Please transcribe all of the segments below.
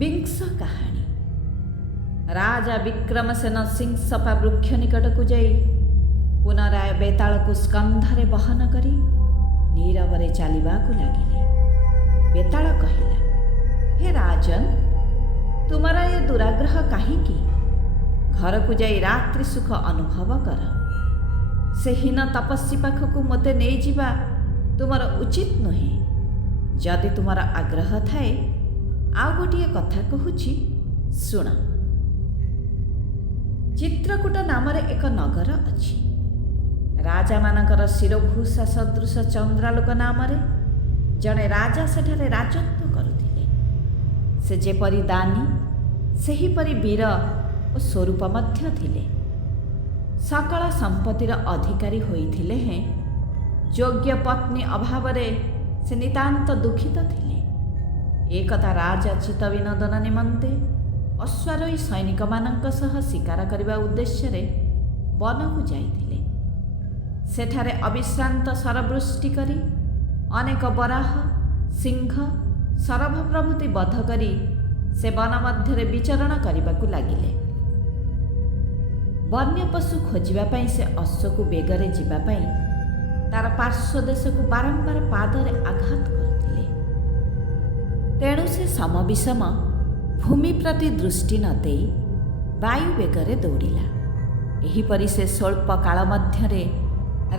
ବିଂଶ କାହାଣୀ। ରାଜା ବିକ୍ରମସେନ ସିଂସପା ବୃକ୍ଷ ନିକଟକୁ ଯାଇ ପୁନରାୟ ବେତାଳକୁ ସ୍କନ୍ଧରେ ବହନ କରି ନୀରବରେ ଚାଲିବାକୁ ଲାଗିଲେ। ବେତାଳ କହିଲା, ହେ ରାଜନ, ତୁମର ଏ ଦୁରାଗ୍ରହ କାହିଁକି? ଘରକୁ ଯାଇ ରାତ୍ରି ସୁଖ ଅନୁଭବ କର। ସେ ହୀନ ତପସ୍ୱୀ ପାଖକୁ ମୋତେ ନେଇଯିବା ତୁମର ଉଚିତ ନୁହେଁ। ଯଦି ତୁମର ଆଗ୍ରହ ଥାଏ, ଆଉ ଗୋଟିଏ କଥା କହୁଛି, ଶୁଣ। ଚିତ୍ରକୂଟ ନାମରେ ଏକ ନଗର ଅଛି। ରାଜାମାନଙ୍କର ଶିରୋଭୂଷା ସଦୃଶ ଚନ୍ଦ୍ରାଲୋକ ନାମରେ ଜଣେ ରାଜା ସେଠାରେ ରାଜତ୍ୱ କରୁଥିଲେ। ସେ ଯେପରି ଦାନୀ, ସେହିପରି ବୀର ଓ ସ୍ୱରୂପ ମଧ୍ୟ ଥିଲେ। ସକଳ ସମ୍ପତ୍ତିର ଅଧିକାରୀ ହୋଇଥିଲେ ହେଁ ଯୋଗ୍ୟ ପତ୍ନୀ ଅଭାବରେ ସେ ନିତାନ୍ତ ଦୁଃଖିତ ଥିଲେ। ଏକଥା ରାଜା ଚିତ୍ତ ବିନୋଦନ ନିମନ୍ତେ ଅଶ୍ୱାରୋହୀ ସୈନିକମାନଙ୍କ ସହ ଶିକାର କରିବା ଉଦ୍ଦେଶ୍ୟରେ ବନକୁ ଯାଇଥିଲେ। ସେଠାରେ ଅବିଶ୍ରାନ୍ତ ଶରବୃଷ୍ଟି କରି ଅନେକ ବରାହ, ସିଂହ, ଶରଭ ପ୍ରଭୃତି ବଧ କରି ସେ ବନ ମଧ୍ୟରେ ବିଚରଣ କରିବାକୁ ଲାଗିଲେ। ବନ୍ୟ ପଶୁ ଖୋଜିବା ପାଇଁ ସେ ଅଶ୍ୱକୁ ବେଗରେ ଯିବା ପାଇଁ ତାର ପାର୍ଶ୍ୱ ଦେଶକୁ ବାରମ୍ବାର ପାଦରେ ଆଘାତ କରୁଥିଲେ। ତେଣୁ ସେ ସମବିଷମ ଭୂମି ପ୍ରତି ଦୃଷ୍ଟି ନ ଦେଇ ବାୟୁ ବେଗରେ ଦୌଡ଼ିଲା। ଏହିପରି ସେ ସ୍ୱଳ୍ପ କାଳ ମଧ୍ୟରେ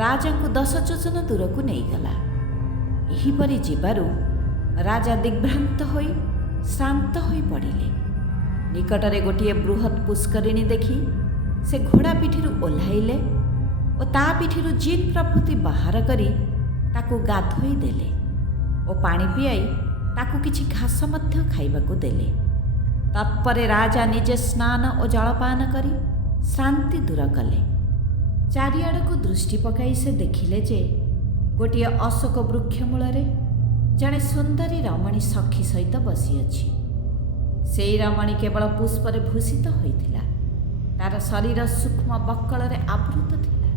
ରାଜାଙ୍କୁ 10 ଯୋଜନ ଦୂରକୁ ନେଇଗଲା। ଏହିପରି ଯିବାରୁ ରାଜା ଦିଗ୍ଭ୍ରାନ୍ତ ହୋଇ ଶ୍ରାନ୍ତ ହୋଇ ପଡ଼ିଲେ। ନିକଟରେ ଗୋଟିଏ ବୃହତ୍ ପୁଷ୍କରିଣୀ ଦେଖି ସେ ଘୋଡ଼ା ପିଠିରୁ ଓହ୍ଲାଇଲେ ଓ ତା ପିଠିରୁ ଜିନ୍ ପ୍ରଭୃତି ବାହାର କରି ତାକୁ ଗାଧୋଇ ଦେଲେ ଓ ପାଣି ପିଆଇ ତାକୁ କିଛି ଘାସ ମଧ୍ୟ ଖାଇବାକୁ ଦେଲେ। ତତ୍ପରେ ରାଜା ନିଜେ ସ୍ନାନ ଓ ଜଳପାନ କରି ଶ୍ରାନ୍ତି ଦୂର କଲେ। ଚାରିଆଡ଼କୁ ଦୃଷ୍ଟି ପକାଇ ସେ ଦେଖିଲେ ଯେ ଗୋଟିଏ ଅଶୋକ ବୃକ୍ଷ ମୂଳରେ ଜଣେ ସୁନ୍ଦରୀ ରମଣୀ ସଖୀ ସହିତ ବସିଅଛି। ସେଇ ରମଣୀ କେବଳ ପୁଷ୍ପରେ ଭୂଷିତ ହୋଇଥିଲା। ତାର ଶରୀର ସୂକ୍ଷ୍ମ ବକ୍କଳରେ ଆବୃତ ଥିଲା।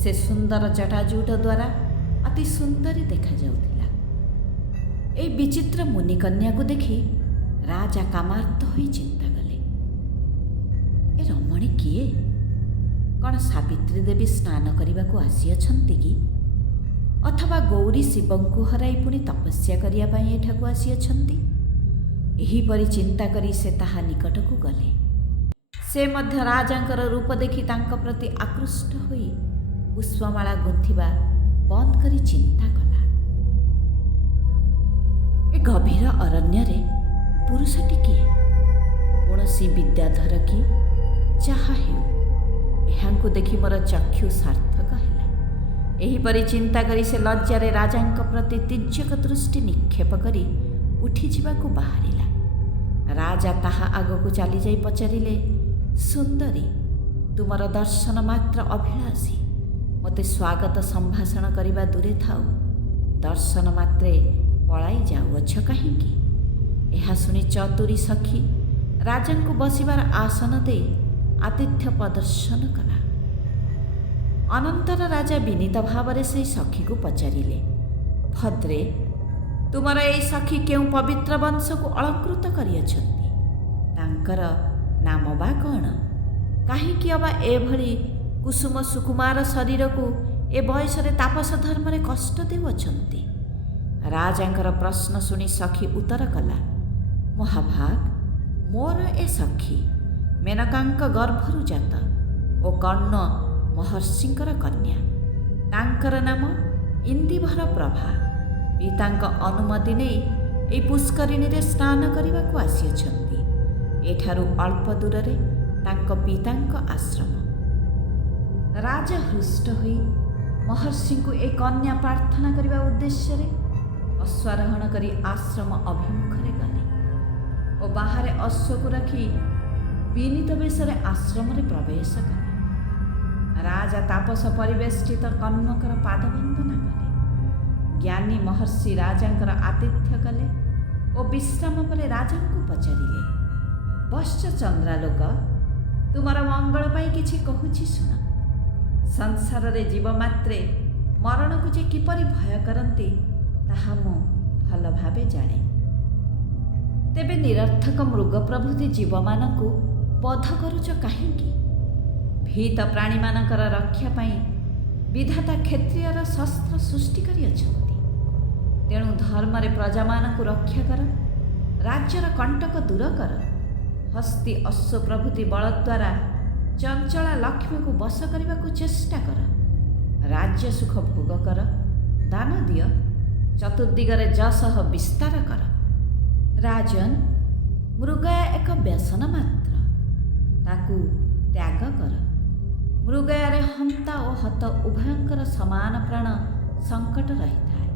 ସେ ସୁନ୍ଦର ଜଟାଜୁଟ ଦ୍ୱାରା ଅତି ସୁନ୍ଦରୀ ଦେଖାଯାଉଥିଲା। ଏହି ବିଚିତ୍ର ମୁନିକନ୍ୟାକୁ ଦେଖି ରାଜା କାମାର୍ତ୍ତ ହୋଇ ଚିନ୍ତା କଲେ, ଏ ରମଣୀ କିଏ? କ'ଣ ସାବିତ୍ରୀ ଦେବୀ ସ୍ନାନ କରିବାକୁ ଆସିଅଛନ୍ତି କି? ଅଥବା ଗୌରୀ ଶିବଙ୍କୁ ହରାଇ ପୁଣି ତପସ୍ୟା କରିବା ପାଇଁ ଏଠାକୁ ଆସିଅଛନ୍ତି? ଏହିପରି ଚିନ୍ତା କରି ସେ ତାହା ନିକଟକୁ ଗଲେ। ସେ ମଧ୍ୟ ରାଜାଙ୍କର ରୂପ ଦେଖି ତାଙ୍କ ପ୍ରତି ଆକୃଷ୍ଟ ହୋଇ ପୁଷ୍ପମାଳା ଗୁନ୍ଥିବା ବନ୍ଦ କରି ଚିନ୍ତା କଲା, ଏ ଗଭୀର ଅରଣ୍ୟରେ ପୁରୁଷଟି କିଏ? କୌଣସି ବିଦ୍ୟାଧର କି ଯାହା ହେଉ, ଏହାଙ୍କୁ ଦେଖି ମୋର ଚକ୍ଷୁ ସାର୍ଥକ ହେଲା। ଏହିପରି ଚିନ୍ତା କରି ସେ ଲଜ୍ଜାରେ ରାଜାଙ୍କ ପ୍ରତି ତୀର୍ଯ୍ୟକ ଦୃଷ୍ଟି ନିକ୍ଷେପ କରି ଉଠିଯିବାକୁ ବାହାରିଲା। ରାଜା ତାହା ଆଗକୁ ଚାଲିଯାଇ ପଚାରିଲେ, ସୁନ୍ଦରୀ, ତୁମର ଦର୍ଶନ ମାତ୍ର ଅଭିଳାଷୀ। ମୋତେ ସ୍ୱାଗତ ସମ୍ଭାଷଣ କରିବା ଦୂରେ ଥାଉ, ଦର୍ଶନ ମାତ୍ରେ ପଳାଇ ଯାଉଅଛ କାହିଁକି? ଏହା ଶୁଣି ଚତୁରୀ ସଖୀ ରାଜାଙ୍କୁ ବସିବାର ଆସନ ଦେଇ ଆତିଥ୍ୟ ପ୍ରଦର୍ଶନ କଲା। ଅନନ୍ତର ରାଜା ବିନୀତ ଭାବରେ ସେହି ସଖୀକୁ ପଚାରିଲେ, ଭଦ୍ରେ, ତୁମର ଏହି ସଖୀ କେଉଁ ପବିତ୍ର ବଂଶକୁ ଅଳଙ୍କୃତ କରିଅଛନ୍ତି? ତାଙ୍କର ନାମ ବା କ'ଣ? କାହିଁକି ଅବା ଏଭଳି କୁସୁମ ସୁକୁମାର ଶରୀରକୁ ଏ ବୟସରେ ତାପସ ଧର୍ମରେ କଷ୍ଟ ଦେଉଅଛନ୍ତି? ରାଜାଙ୍କର ପ୍ରଶ୍ନ ଶୁଣି ସଖୀ ଉତ୍ତର କଲା, ମହାଭାଗ, ମୋର ଏ ସଖୀ ମେନକାଙ୍କ ଗର୍ଭରୁ ଜାତ ଓ କର୍ଣ୍ଣ ମହର୍ଷିଙ୍କର କନ୍ୟା। ତାଙ୍କର ନାମ ଇନ୍ଦିଭର ପ୍ରଭା। ପିତାଙ୍କ ଅନୁମତି ନେଇ ଏହି ପୁଷ୍କରିଣୀରେ ସ୍ନାନ କରିବାକୁ ଆସିଅଛନ୍ତି। ଏଠାରୁ ଅଳ୍ପ ଦୂରରେ ତାଙ୍କ ପିତାଙ୍କ ଆଶ୍ରମ। ରାଜା ହୃଷ୍ଟ ହୋଇ ମହର୍ଷିଙ୍କୁ ଏ କନ୍ୟା ପ୍ରାର୍ଥନା କରିବା ଉଦ୍ଦେଶ୍ୟରେ ଅଶ୍ୱାରୋହଣ କରି ଆଶ୍ରମ ଅଭିମୁଖରେ ଗଲେ ଓ ବାହାରେ ଅଶ୍ୱକୁ ରଖି ବିନୀତ ବେଶରେ ଆଶ୍ରମରେ ପ୍ରବେଶ କଲେ। ରାଜା ତାପସ ପରିବେଷ୍ଟିତ କନ୍ମକର ପାଦବନ୍ଦନା କଲେ। ଜ୍ଞାନୀ ମହର୍ଷି ରାଜାଙ୍କର ଆତିଥ୍ୟ କଲେ ଓ ବିଶ୍ରାମ ପରେ ରାଜାଙ୍କୁ ପଚାରିଲେ, ବତ୍ସ ଚନ୍ଦ୍ରାଲୋକ, ତୁମର ମଙ୍ଗଳ ପାଇଁ କିଛି କହୁଛି ଶୁଣ। ସଂସାରରେ ଜୀବ ମାତ୍ରେ ମରଣକୁ ଯେ କିପରି ଭୟ କରନ୍ତି ତାହା ମୁଁ ଭଲ ଭାବେ ଜାଣେ। ତେବେ ନିରର୍ଥକ ମୃଗ ପ୍ରଭୃତି ଜୀବମାନଙ୍କୁ ବଧ କରୁଛ କାହିଁକି? ଭୀତ ପ୍ରାଣୀମାନଙ୍କର ରକ୍ଷା ପାଇଁ ବିଧାତା କ୍ଷତ୍ରିୟର ଶସ୍ତ୍ର ସୃଷ୍ଟି କରିଅଛନ୍ତି। ତେଣୁ ଧର୍ମରେ ପ୍ରଜାମାନଙ୍କୁ ରକ୍ଷା କର, ରାଜ୍ୟର କଣ୍ଟକ ଦୂର କର। ହସ୍ତି ଅଶ୍ୱ ପ୍ରଭୃତି ବଳ ଦ୍ୱାରା ଚଞ୍ଚଳା ଲକ୍ଷ୍ମୀକୁ ବଶ କରିବାକୁ ଚେଷ୍ଟା କର। ରାଜ୍ୟ ସୁଖ ଭୋଗ କର, ଦାନ ଦିଅ, ଚତୁର୍ଦିଗରେ ଯଶଃ ବିସ୍ତାର କର। ରାଜନ୍, ମୃଗୟା ଏକ ବ୍ୟସନ ମାତ୍ର, ତାକୁ ତ୍ୟାଗ କର। ମୃଗୟାରେ ହନ୍ତା ଓ ହତ ଉଭୟଙ୍କର ସମାନ ପ୍ରାଣ ସଙ୍କଟ ରହିଥାଏ।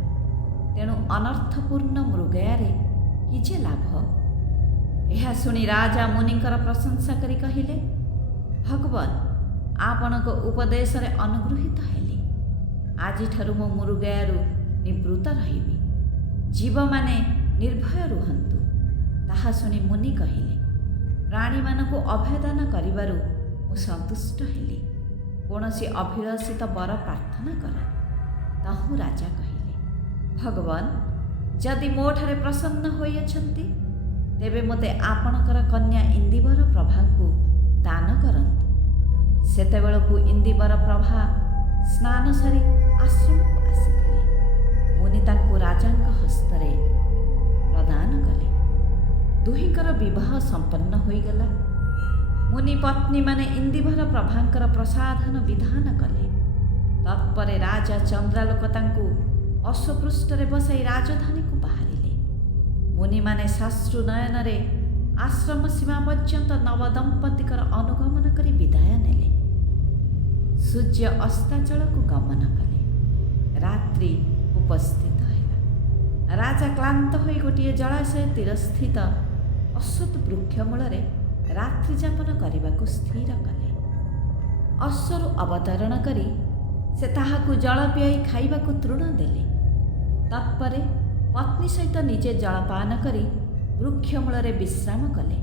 ତେଣୁ ଅନର୍ଥପୂର୍ଣ୍ଣ ମୃଗୟାରେ କି ଯେ ଲାଭ? ଏହା ଶୁଣି ରାଜା ମୁନିଙ୍କର ପ୍ରଶଂସା କରି କହିଲେ, ଭଗବାନ, ଆପଣଙ୍କ ଉପଦେଶରେ ଅନୁଗୃହୀତ ହେଲି। ଆଜିଠାରୁ ମୁଁ ମୃଗୟାରୁ ନିବୃତ୍ତ ରହିବି। ଜୀବମାନେ ନିର୍ଭୟ ରୁହନ୍ତୁ। ତାହା ଶୁଣି ମୁନି କହିଲେ, ପ୍ରାଣୀମାନଙ୍କୁ ଅଭୟଦାନ କରିବାରୁ ମୁଁ ସନ୍ତୁଷ୍ଟ ହେଲି। କୌଣସି ଅଭିଳାଷିତ ବର ପ୍ରାର୍ଥନା କର। ତହୁଁ ରାଜା କହିଲେ, ଭଗବାନ, ଯଦି ମୋ ଠାରେ ପ୍ରସନ୍ନ ହୋଇଅଛନ୍ତି, ତେବେ ମୋତେ ଆପଣଙ୍କର କନ୍ୟା ଇନ୍ଦିବର ପ୍ରଭାଙ୍କୁ ଦାନ କରନ୍ତୁ। ସେତେବେଳକୁ ଇନ୍ଦିବର ପ୍ରଭା ସ୍ନାନ ସାରି ଆଶ୍ରମକୁ ଆସିଥିଲେ। ମୁନି ତାଙ୍କୁ ରାଜାଙ୍କ ହସ୍ତରେ ପ୍ରଦାନ କଲେ। ଦୁହିଁଙ୍କର ବିବାହ ସମ୍ପନ୍ନ ହୋଇଗଲା। ମୁନି ପତ୍ନୀମାନେ ଇନ୍ଦିବର ପ୍ରଭାଙ୍କର ପ୍ରସାଧନ ବିଧାନ କଲେ। ତତ୍ପରେ ରାଜା ଚନ୍ଦ୍ରାଲୋକ ତାଙ୍କୁ ଅଶ୍ୱପୃଷ୍ଠରେ ବସାଇ ରାଜଧାନୀକୁ ବାହାରିଲେ। ମୁନିମାନେ ସାଶ୍ରୁ ନୟନରେ ଆଶ୍ରମ ସୀମା ପର୍ଯ୍ୟନ୍ତ ନବଦମ୍ପତିଙ୍କର ଅନୁଗମନ କରି ବିଦାୟ ନେଲେ। ସୂର୍ଯ୍ୟ ଅସ୍ତାଚଳକୁ ଗମନ କଲେ। ରାତ୍ରି ଉପସ୍ଥିତ ହେଲା। ରାଜା କ୍ଳାନ୍ତ ହୋଇ ଗୋଟିଏ ଜଳାଶୟ ତୀରସ୍ଥିତ ଅଶ୍ୱତ୍ଥ ବୃକ୍ଷ ମୂଳରେ ରାତ୍ରି ଯାପନ କରିବାକୁ ସ୍ଥିର କଲେ। ଅଶ୍ୱରୁ ଅବତରଣ କରି ସେ ତାହାକୁ ଜଳ ପିଆଇ ଖାଇବାକୁ ତୃଣ ଦେଲେ। ତତ୍ପରେ ପତ୍ନୀ ସହିତ ନିଜେ ଜଳପାନ କରି ବୃକ୍ଷ ମୂଳରେ ବିଶ୍ରାମ କଲେ।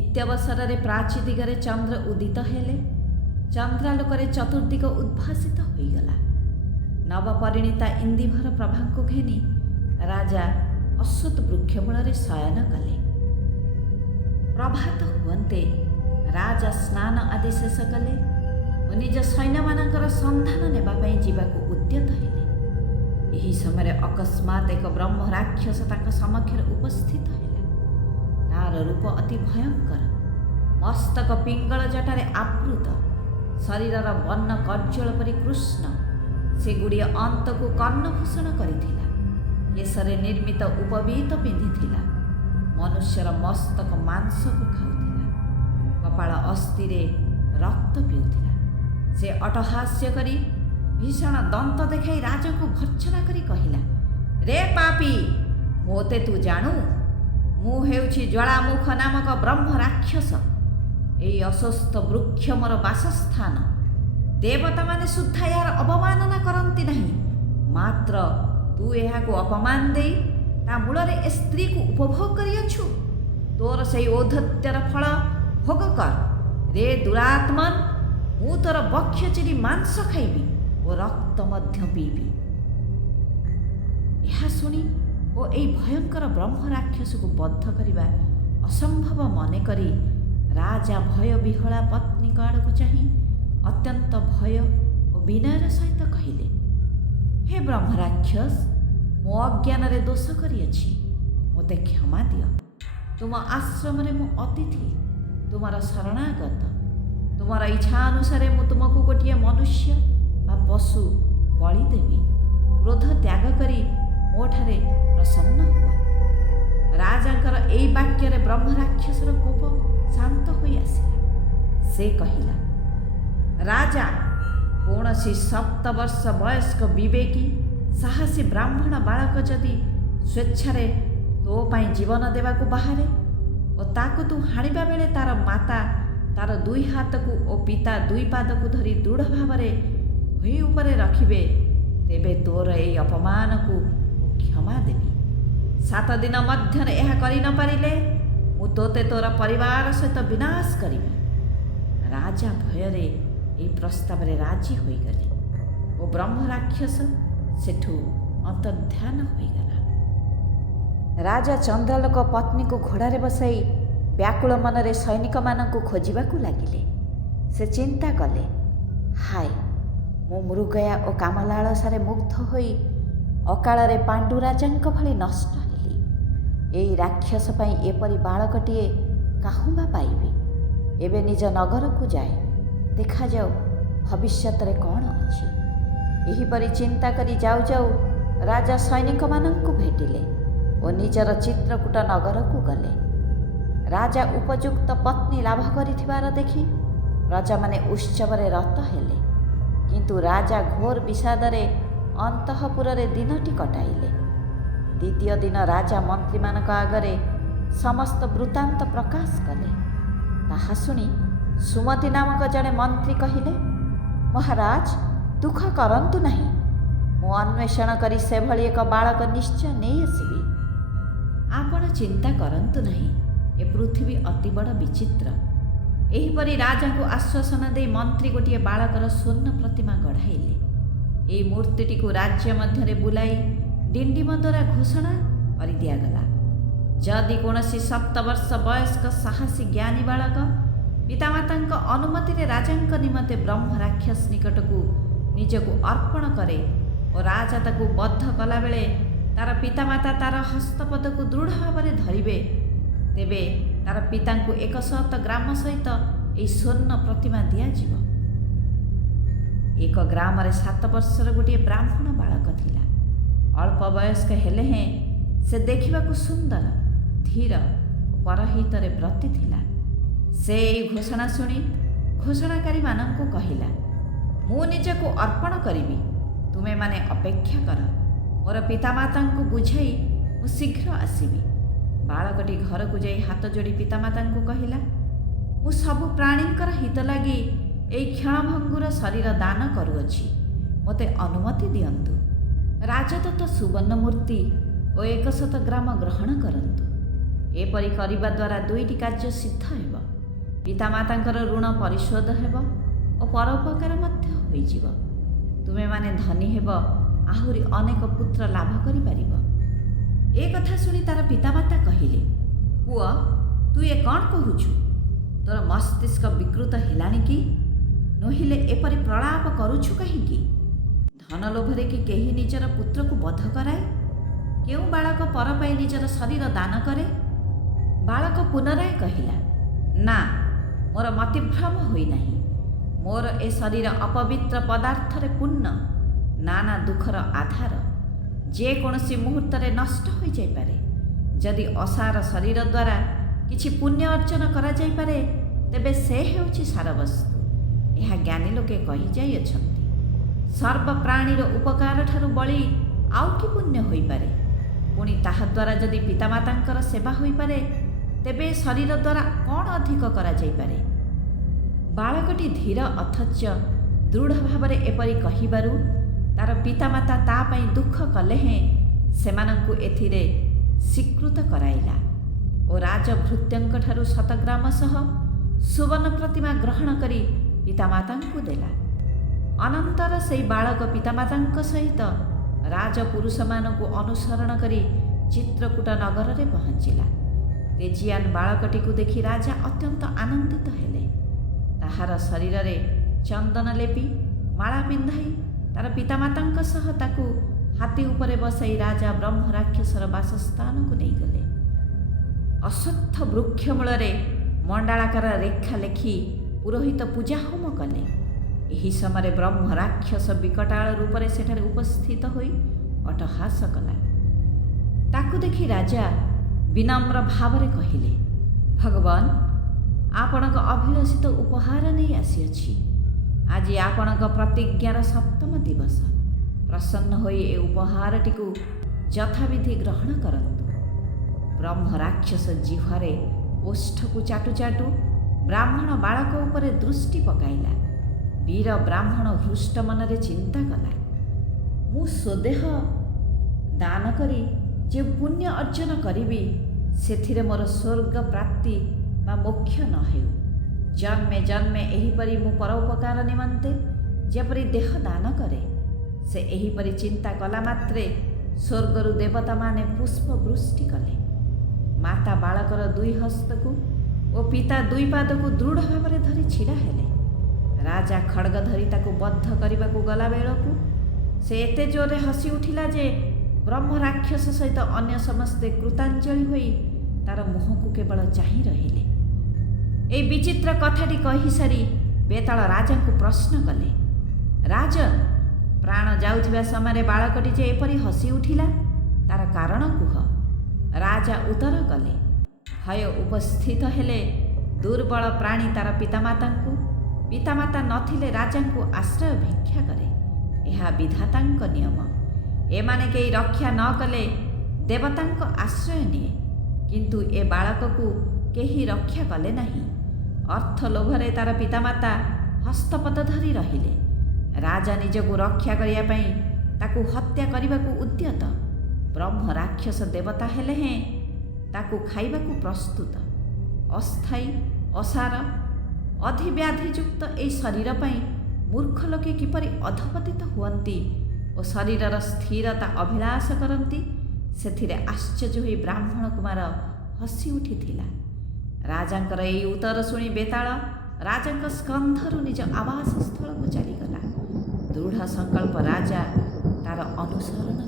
ଇତ୍ୟବସରରେ ପ୍ରାଚୀ ଦିଗରେ ଚନ୍ଦ୍ର ଉଦିତ ହେଲେ। ଚନ୍ଦ୍ରାଲୋକରେ ଚତୁର୍ଦିଗ ଉଦ୍ଭାସିତ ହୋଇଗଲା। ନବପରିଣୀତା ଇନ୍ଦିଭର ପ୍ରଭାଙ୍କୁ ଘେନି ରାଜା ଅଶ୍ୱତ୍ଥ ବୃକ୍ଷ ମୂଳରେ ଶୟନ କଲେ। ପ୍ରଭାତ ହୁଅନ୍ତେ ରାଜା ସ୍ନାନ ଆଦି ଶେଷ କଲେ ଓ ନିଜ ସୈନ୍ୟମାନଙ୍କର ସନ୍ଧାନ ନେବା ପାଇଁ ଯିବାକୁ ଉଦ୍ୟତ ହେଲେ। ଏହି ସମୟରେ ଅକସ୍ମାତ୍ ଏକ ବ୍ରହ୍ମ ରାକ୍ଷସ ତାଙ୍କ ସମକ୍ଷରେ ଉପସ୍ଥିତ ହେଲା। ତାର ରୂପ ଅତି ଭୟଙ୍କର। ମସ୍ତକ ପିଙ୍ଗଳ ଜଟାରେ ଆବୃତ, ଶରୀରର ବର୍ଣ୍ଣ କଜ୍ଜଳ ପରି କୃଷ୍ଣ। ସେଗୁଡ଼ିଏ ଅନ୍ତକୁ କର୍ଣ୍ଣଭୂଷଣ କରିଥିଲା। କେଶରେ ନିର୍ମିତ ଉପବୀତ ପିନ୍ଧିଥିଲା। ମନୁଷ୍ୟର ମସ୍ତକ ମାଂସକୁ ଖାଉଥିଲା। କପାଳ ଅସ୍ଥିରେ ରକ୍ତ ପିଉଥିଲା। ସେ ଅଟହାସ୍ୟ କରି ଭୀଷଣ ଦନ୍ତ ଦେଖାଇ ରାଜାଙ୍କୁ ଭର୍ତ୍ସନା କରି କହିଲା, ରେ ପାପୀ, ମୋତେ ତୁ ଜାଣୁ? ମୁଁ ହେଉଛି ଜ୍ୱାଳାମୁଖ ନାମକ ବ୍ରହ୍ମ ରାକ୍ଷସ। ଏହି ଅଶ୍ୱତ୍ଥ ବୃକ୍ଷ ମୋର ବାସସ୍ଥାନ। ଦେବତାମାନେ ସୁଦ୍ଧା ଏହାର ଅବମାନନା କରନ୍ତି ନାହିଁ। ମାତ୍ର ତୁ ଏହାକୁ ଅପମାନ ଦେଇ ତା ମୂଳରେ ଏ ସ୍ତ୍ରୀକୁ ଉପଭୋଗ କରିଅଛୁ। ତୋର ସେହି ଔଦ୍ଧତ୍ୟର ଫଳ ଭୋଗ କର। ରେ ଦୁରାତ୍ମନ, ମୁଁ ତୋର ବକ୍ଷ ଚିରି ମାଂସ ଖାଇବି ଓ ରକ୍ତ ମଧ୍ୟ ପିଇବି। ଏହା ଶୁଣି ଓ ଏହି ଭୟଙ୍କର ବ୍ରହ୍ମ ରାକ୍ଷସକୁ ବଦ୍ଧ କରିବା ଅସମ୍ଭବ ମନେକରି ରାଜା ଭୟ ବିହଳା ପତ୍ନୀଙ୍କ ଆଡ଼କୁ ଚାହିଁ ଅତ୍ୟନ୍ତ ଭୟ ଓ ବିନୟର ସହିତ କହିଲେ, ହେ ବ୍ରହ୍ମ ରାକ୍ଷସ, ମୋ ଅଜ୍ଞାନରେ ଦୋଷ କରିଅଛି। ମୋତେ କ୍ଷମା ଦିଅ। ତୁମ ଆଶ୍ରମରେ ମୁଁ ଅତିଥି, ତୁମର ଶରଣାଗତ। ତୁମର ଇଚ୍ଛା ଅନୁସାରେ ମୁଁ ତୁମକୁ ଗୋଟିଏ ମନୁଷ୍ୟ ବା ପଶୁ ବଳି ଦେବି। କ୍ରୋଧ ତ୍ୟାଗ କରି ମୋ ଠାରେ ପ୍ରସନ୍ନ ହୁଅ। ରାଜାଙ୍କର ଏହି ବାକ୍ୟରେ ବ୍ରହ୍ମ ରାକ୍ଷସର କୋପ ଶାନ୍ତ ହୋଇ ଆସିଲା। ସେ କହିଲା, ରାଜା, କୌଣସି 7 ବର୍ଷ ବୟସ୍କ ବିବେକୀ ସାହସୀ ବ୍ରାହ୍ମଣ ବାଳକ ଯଦି ସ୍ୱେଚ୍ଛାରେ ତୋ ପାଇଁ ଜୀବନ ଦେବାକୁ ବାହାରେ ଓ ତାକୁ ତୁ ହାଣିବା ବେଳେ ତାର ମାତା ତାର 2 ହାତକୁ ଓ ପିତା 2 ପାଦକୁ ଧରି ଦୃଢ଼ ଭାବରେ ଭୂଇଁ ଉପରେ ରଖିବେ, ତେବେ ତୋର ଏହି ଅପମାନକୁ ମୁଁ କ୍ଷମା ଦେବି। 7 ଦିନ ମଧ୍ୟରେ ଏହା କରି ନ ପାରିଲେ ମୁଁ ତୋତେ ତୋର ପରିବାର ସହିତ ବିନାଶ କରିବି। ରାଜା ଭୟରେ ଏହି ପ୍ରସ୍ତାବରେ ରାଜି ହୋଇଗଲେ ଓ ବ୍ରହ୍ମ ରାକ୍ଷସ ସେଠୁ ଅନ୍ତର୍ଧ୍ୟାନ ହୋଇଗଲା। ରାଜା ଚନ୍ଦ୍ରାଲୋକ ପତ୍ନୀକୁ ଘୋଡ଼ାରେ ବସାଇ ବ୍ୟାକୁଳ ମନରେ ସୈନିକମାନଙ୍କୁ ଖୋଜିବାକୁ ଲାଗିଲେ। ସେ ଚିନ୍ତା କଲେ, ହାୟ, ମୁଁ ମୃଗୟା ଓ କାମଲାଳସାରେ ମୁଗ୍ଧ ହୋଇ ଅକାଳରେ ପାଣ୍ଡୁ ରାଜାଙ୍କ ଭଳି ନଷ୍ଟ ହେଲି। ଏଇ ରାକ୍ଷସ ପାଇଁ ଏପରି ବାଳକଟିଏ କାହୁଁ ବା ପାଇବି। ଏବେ ନିଜ ନଗରକୁ ଯାଏ, ଦେଖାଯାଉ ଭବିଷ୍ୟତରେ କ'ଣ ଅଛି। ଏହିପରି ଚିନ୍ତା କରି ଯାଉ ଯାଉ ରାଜା ସୈନିକମାନଙ୍କୁ ଭେଟିଲେ ଓ ନିଜର ଚିତ୍ରକୂଟ ନଗରକୁ ଗଲେ। ରାଜା ଉପଯୁକ୍ତ ପତ୍ନୀ ଲାଭ କରିଥିବାର ଦେଖି ପ୍ରଜାମାନେ ଉତ୍ସବରେ ରତ ହେଲେ। କିନ୍ତୁ ରାଜା ଘୋର ବିଷାଦରେ ଅନ୍ତଃପୁରରେ ଦିନଟି କଟାଇଲେ। ଦ୍ୱିତୀୟ ଦିନ ରାଜା ମନ୍ତ୍ରୀମାନଙ୍କ ଆଗରେ ସମସ୍ତ ବୃତ୍ତାନ୍ତ ପ୍ରକାଶ କଲେ। ତାହା ଶୁଣି ସୁମତି ନାମକ ଜଣେ ମନ୍ତ୍ରୀ କହିଲେ, ମହାରାଜ, ଦୁଃଖ କରନ୍ତୁ ନାହିଁ। ମୁଁ ଅନ୍ୱେଷଣ କରି ସେଭଳି ଏକ ବାଳକ ନିଶ୍ଚୟ ନେଇ ଆସିବି। ଆପଣ ଚିନ୍ତା କରନ୍ତୁ ନାହିଁ, ଏ ପୃଥିବୀ ଅତି ବଡ଼ ବିଚିତ୍ର। ଏହିପରି ରାଜାଙ୍କୁ ଆଶ୍ୱାସନା ଦେଇ ମନ୍ତ୍ରୀ ଗୋଟିଏ ବାଳକର ସ୍ୱର୍ଣ୍ଣ ପ୍ରତିମା ଗଢ଼ାଇଲେ। ଏହି ମୂର୍ତ୍ତିଟିକୁ ରାଜ୍ୟ ମଧ୍ୟରେ ବୁଲାଇ ଡିଣ୍ଡିମ ଦ୍ୱାରା ଘୋଷଣା କରିଦିଆଗଲା, ଯଦି କୌଣସି 7 ବର୍ଷ ବୟସ୍କ ସାହସୀ ଜ୍ଞାନୀ ବାଳକ ପିତାମାତାଙ୍କ ଅନୁମତିରେ ରାଜାଙ୍କ ନିମନ୍ତେ ବ୍ରହ୍ମ ରାକ୍ଷସ ନିକଟକୁ ନିଜକୁ ଅର୍ପଣ କରେ ଓ ରାଜା ତାକୁ ବଦ୍ଧ କଲାବେଳେ ତାର ପିତାମାତା ତାର ହସ୍ତପଦକୁ ଦୃଢ଼ ଭାବରେ ଧରିବେ, ତେବେ ତାର ପିତାଙ୍କୁ 100 ଗ୍ରାମ ସହିତ ଏହି ସ୍ୱର୍ଣ୍ଣ ପ୍ରତିମା ଦିଆଯିବ। ଏକ ଗ୍ରାମରେ 7 ବର୍ଷର ଗୋଟିଏ ବ୍ରାହ୍ମଣ ବାଳକ ଥିଲା। ଅଳ୍ପ ବୟସ୍କ ହେଲେ ହେଁ ସେ ଦେଖିବାକୁ ସୁନ୍ଦର, ଧୀର ଓ ପରହିତରେ ବ୍ରତୀ ଥିଲା। ସେ ଏହି ଘୋଷଣା ଶୁଣି ଘୋଷଣାକାରୀମାନଙ୍କୁ କହିଲା, ମୁଁ ନିଜକୁ ଅର୍ପଣ କରିବି, ତୁମେମାନେ ଅପେକ୍ଷା କର। ମୋର ପିତାମାତାଙ୍କୁ ବୁଝାଇ ମୁଁ ଶୀଘ୍ର ଆସିବି। ବାଳକଟି ଘରକୁ ଯାଇ ହାତ ଯୋଡ଼ି ପିତାମାତାଙ୍କୁ କହିଲା, ମୁଁ ସବୁ ପ୍ରାଣୀଙ୍କର ହିତ ଲାଗି ଏହି କ୍ଷଣଭଙ୍ଗୁର ଶରୀର ଦାନ କରୁଅଛି, ମୋତେ ଅନୁମତି ଦିଅନ୍ତୁ। ରାଜଦତ୍ତ ସୁବର୍ଣ୍ଣ ମୂର୍ତ୍ତି ଓ 100 ଗ୍ରାମ ଗ୍ରହଣ କରନ୍ତୁ। ଏପରି କରିବା ଦ୍ୱାରା 2ଟି କାର୍ଯ୍ୟ ସିଦ୍ଧ ହେବ। ପିତାମାତାଙ୍କର ଋଣ ପରିଶୋଧ ହେବ ଓ ପରୋପକାର ମଧ୍ୟ ହୋଇଯିବ। ତୁମେମାନେ ଧନୀ ହେବ, ଆହୁରି ଅନେକ ପୁତ୍ର ଲାଭ କରିପାରିବ। ଏ କଥା ଶୁଣି ତାର ପିତାମାତା କହିଲେ, ପୁଅ, ତୁ ଏ କ'ଣ କହୁଛୁ? ତୋର ମସ୍ତିଷ୍କ ବିକୃତ ହେଲାଣି କି? ନୋହିଲେ ଏପରି ପ୍ରଳାପ କରୁଛୁ କାହିଁକି? ଧନ ଲୋଭରେ କି କେହି ନିଜର ପୁତ୍ରକୁ ବଧ କରାଏ? କେଉଁ ବାଳକ ପର ପାଇଁ ନିଜର ଶରୀର ଦାନ କରେ? ବାଳକ ପୁନରାୟ କହିଲା, ନା, ମୋର ମତିଭ୍ରମ ହୋଇନାହିଁ। ମୋର ଏ ଶରୀର ଅପବିତ୍ର ପଦାର୍ଥରେ ପୂର୍ଣ୍ଣ, ନାନା ଦୁଃଖର ଆଧାର, ଯେକୌଣସି ମୁହୂର୍ତ୍ତରେ ନଷ୍ଟ ହୋଇଯାଇପାରେ। ଯଦି ଅସାର ଶରୀର ଦ୍ୱାରା କିଛି ପୁଣ୍ୟ ଅର୍ଜନ କରାଯାଇପାରେ, ତେବେ ସେ ହେଉଛି ସାରବସ୍ତୁ। ଏହା ଜ୍ଞାନୀ ଲୋକେ କହିଯାଇଅଛନ୍ତି। ସର୍ବପ୍ରାଣୀର ଉପକାର ଠାରୁ ବଳି ଆଉ କି ପୁଣ୍ୟ ହୋଇପାରେ? ପୁଣି ତାହାଦ୍ୱାରା ଯଦି ପିତାମାତାଙ୍କର ସେବା ହୋଇପାରେ, ତେବେ ଶରୀର ଦ୍ୱାରା କ'ଣ ଅଧିକ କରାଯାଇପାରେ? ବାଳକଟି ଧୀର ଅଥଚ ଦୃଢ଼ ଭାବରେ ଏପରି କହିବାରୁ ତାର ପିତାମାତା ତା ପାଇଁ ଦୁଃଖ କଲେ ହେଁ ସେମାନଙ୍କୁ ଏଥିରେ ସ୍ୱୀକୃତ କରାଇଲା ଓ ରାଜଭୃତ୍ୟଙ୍କଠାରୁ 7 ଗ୍ରାମ ସହ ସୁବର୍ଣ୍ଣ ପ୍ରତିମା ଗ୍ରହଣ କରି ପିତାମାତାଙ୍କୁ ଦେଲା। ଅନନ୍ତର ସେହି ବାଳକ ପିତାମାତାଙ୍କ ସହିତ ରାଜପୁରୁଷମାନଙ୍କୁ ଅନୁସରଣ କରି ଚିତ୍ରକୂଟ ନଗରରେ ପହଞ୍ଚିଲା। ତେଜିଆନ ବାଳକଟିକୁ ଦେଖି ରାଜା ଅତ୍ୟନ୍ତ ଆନନ୍ଦିତ ହେଲେ। ତାହାର ଶରୀରରେ ଚନ୍ଦନ ଲେପି ମାଳା ପିନ୍ଧାଇ ତାର ପିତାମାତାଙ୍କ ସହ ତାକୁ ହାତୀ ଉପରେ ବସାଇ ରାଜା ବ୍ରହ୍ମ ରାକ୍ଷସର ବାସସ୍ଥାନକୁ ନେଇଗଲେ। ଅଶ୍ୱତ୍ଥ ବୃକ୍ଷ ମୂଳରେ ମଣ୍ଡାଳାକାର ରେଖା ଲେଖି ପୁରୋହିତ ପୂଜା ହୋମ କଲେ। ଏହି ସମୟରେ ବ୍ରହ୍ମ ରାକ୍ଷସ ବିକଟାଳ ରୂପରେ ସେଠାରେ ଉପସ୍ଥିତ ହୋଇ ଅଟ୍ଟହାସ କଲା। ତାକୁ ଦେଖି ରାଜା ବିନମ୍ର ଭାବରେ କହିଲେ, ଭଗବାନ, ଆପଣଙ୍କ ଅଭିଳଷିତ ଉପହାର ନେଇ ଆସିଅଛି। ଆଜି ଆପଣଙ୍କ ପ୍ରତିଜ୍ଞାର 7ମ ଦିବସ। ପ୍ରସନ୍ନ ହୋଇ ଏ ଉପହାରଟିକୁ ଯଥାବିଧି ଗ୍ରହଣ କରନ୍ତୁ। ବ୍ରହ୍ମ ରାକ୍ଷସ ଜିହ୍ୱାରେ ଓଷ୍ଠକୁ ଚାଟୁ ଚାଟୁ ବ୍ରାହ୍ମଣ ବାଳକ ଉପରେ ଦୃଷ୍ଟି ପକାଇଲା। ବୀର ବ୍ରାହ୍ମଣ ହୃଷ୍ଟ ମନରେ ଚିନ୍ତା କଲା, ମୁଁ ସ୍ୱଦେହ ଦାନ କରି ଯେ ପୁଣ୍ୟ ଅର୍ଜନ କରିବି, ସେଥିରେ ମୋର ସ୍ୱର୍ଗ ପ୍ରାପ୍ତି ବା ମୋକ୍ଷ ନ ହେଉ। ଜନ୍ମେ ଜନ୍ମେ ଏହିପରି ମୁଁ ପରୋପକାର ନିମନ୍ତେ ଯେପରି ଦେହ ଦାନ କରେ, ସେ ଏହିପରି ଚିନ୍ତା କଲା ମାତ୍ରେ ସ୍ୱର୍ଗରୁ ଦେବତାମାନେ ପୁଷ୍ପ ବୃଷ୍ଟି କଲେ। ମାତା ବାଳକର ଦୁଇ ହସ୍ତକୁ ଓ ପିତା ଦୁଇ ପାଦକୁ ଦୃଢ଼ ଭାବରେ ଧରି ଛିଡ଼ା ହେଲେ। ରାଜା ଖଡ଼୍ଗ ଧରି ତାକୁ ବଦ୍ଧ କରିବାକୁ ଗଲାବେଳକୁ ସେ ଏତେ ଜୋରରେ ହସି ଉଠିଲା ଯେ ବ୍ରହ୍ମ ରାକ୍ଷସ ସହିତ ଅନ୍ୟ ସମସ୍ତେ କୃତାଞ୍ଜଳି ହୋଇ ତାର ମୁହଁକୁ କେବଳ ଚାହିଁ ରହିଲେ। ଏହି ବିଚିତ୍ର କଥାଟି କହିସାରି ବେତାଳ ରାଜାଙ୍କୁ ପ୍ରଶ୍ନ କଲେ, ରାଜନ, ପ୍ରାଣ ଯାଉଥିବା ସମୟରେ ବାଳକଟି ଯେ ଏପରି ହସି ଉଠିଲା, ତାର କାରଣ କୁହ। ରାଜା ଉତ୍ତର କଲେ, ଭୟ ଉପସ୍ଥିତ ହେଲେ ଦୁର୍ବଳ ପ୍ରାଣୀ ତାର ପିତାମାତାଙ୍କୁ, ପିତାମାତା ନଥିଲେ ରାଜାଙ୍କୁ ଆଶ୍ରୟ ଭିକ୍ଷା କରେ। ଏହା ବିଧାତାଙ୍କ ନିୟମ। ଏମାନେ କେହି ରକ୍ଷା ନ କଲେ ଦେବତାଙ୍କ ଆଶ୍ରୟ ନିଏ। କିନ୍ତୁ ଏ ବାଳକକୁ କେହି ରକ୍ଷା କଲେ ନାହିଁ। ଅର୍ଥ ଲୋଭରେ ତାର ପିତାମାତା ହସ୍ତପଦ ଧରି ରହିଲେ। ରାଜା ନିଜକୁ ରକ୍ଷା କରିବା ପାଇଁ ତାକୁ ହତ୍ୟା କରିବାକୁ ଉଦ୍ୟତ। ବ୍ରହ୍ମ ରାକ୍ଷସ ଦେବତା ହେଲେ ହେଁ ତାକୁ ଖାଇବାକୁ ପ୍ରସ୍ତୁତ। ଅସ୍ଥାୟୀ, ଅସାର, ଅଧିବ୍ୟାଧିଯୁକ୍ତ ଏହି ଶରୀର ପାଇଁ ମୂର୍ଖ ଲୋକେ କିପରି ଅଧପତିତ ହୁଅନ୍ତି ଓ ଶରୀରର ସ୍ଥିରତା ଅଭିଳାଷ କରନ୍ତି, ସେଥିରେ ଆଶ୍ଚର୍ଯ୍ୟ ହୋଇ ବ୍ରାହ୍ମଣ କୁମାର ହସି ଉଠିଥିଲା। ରାଜାଙ୍କର ଏହି ଉତ୍ତର ଶୁଣି ବେତାଳ ରାଜାଙ୍କ ସ୍କନ୍ଧରୁ ନିଜ ଆବାସ ସ୍ଥଳକୁ ଚାଲିଗଲା। ଦୃଢ଼ ସଂକଳ୍ପ ରାଜା ତାର ଅନୁସରଣ